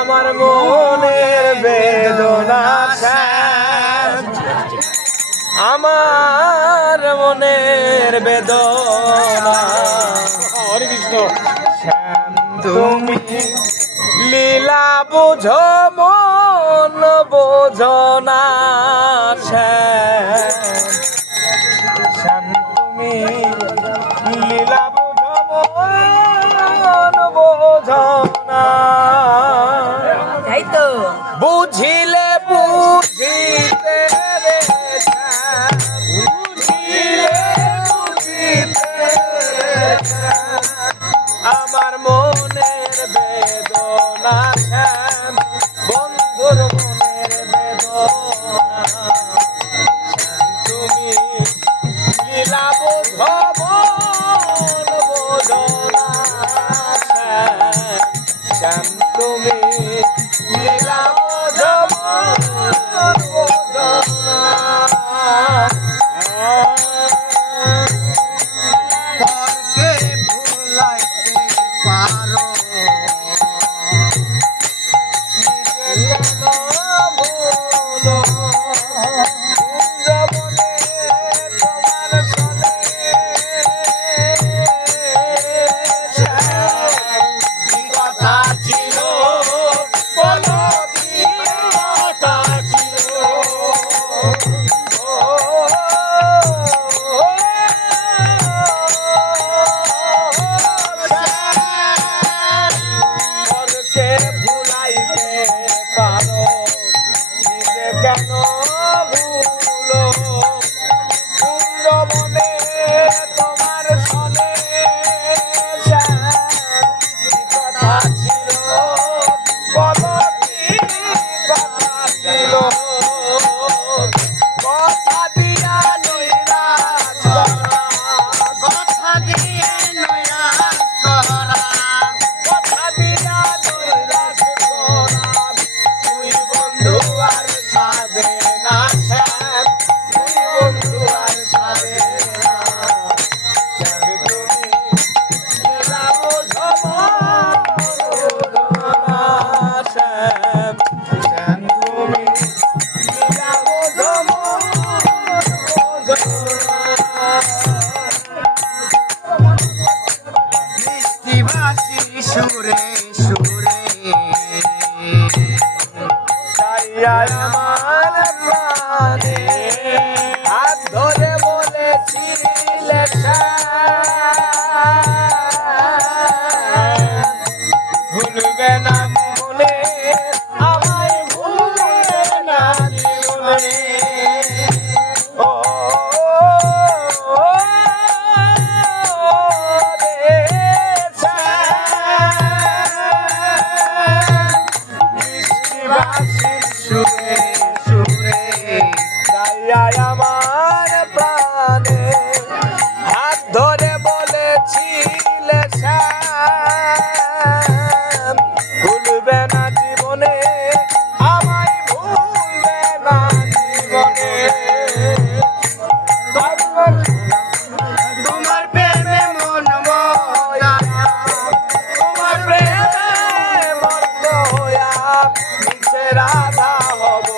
আমার মনের বেদনা শ্যাম, আমার মনের বেদনা শ্যাম তুমি লীলা বুঝো মন বোঝো না শ্যাম, শ্যাম তুমি লীলা বুঝো মন বোঝো না। তাইতো বুঝিলে বুঝিতে রে শ্যাম, বুঝিলে বুঝিতে রে শ্যাম, আমার মনের বেদনা শ্যাম, বন্ধুর মনের বেদনা শ্যাম তুমি লীলা বোঝো মন বোঝো না শ্যাম, শ্যাম তুমি লীলা বোঝো মন বোঝো না। পরকে ভুলাইতে পারো নিজে কেন ভুলো কুঞ্জবনে তোমার সনে শ্যাম, কি কথা ছিল বলো কি কথা ছিল, পরকে ভুলাইতে পারো নিজে কেন ভুলো কুঞ্জবনে তোমার সনে শ্যাম, কি কথা ছিল বলো কি কথা ছিল, কথা দিয়া নৈরাশ করা, কথা দিয়ে নৈরাশ করা, কথা দিয়া নৈরাশ করা, তুই বন্ধু আর সাধে না শ্যাম, তুই বন্ধু আর সাধে না শ্যাম, তুমি লীলা বোঝো মন বোঝো না শ্যাম, শ্যাম তুমি লীলা বোঝো মন বোঝো না। মিষ্টি ভাষী সুরে সুরে চাইয়া আমার প্রাণে হাত ধরে বলেছিলে শ্যাম, ভুলবে না মনে আমায় ভুলবে না জীবনে, ও রে শ্যাম, মিষ্টি বাঁশির সুরে সুরে চাইয়া আমার প্রাণে হাত ধরে বলেছিলে শ্যাম, ভুলবে না জীবনে আমায় ভুলবে না জীবনে। তোমার প্রেমে মন মরা, তোমার প্রেমে মত্ত হইয়া মিছে রাধা হব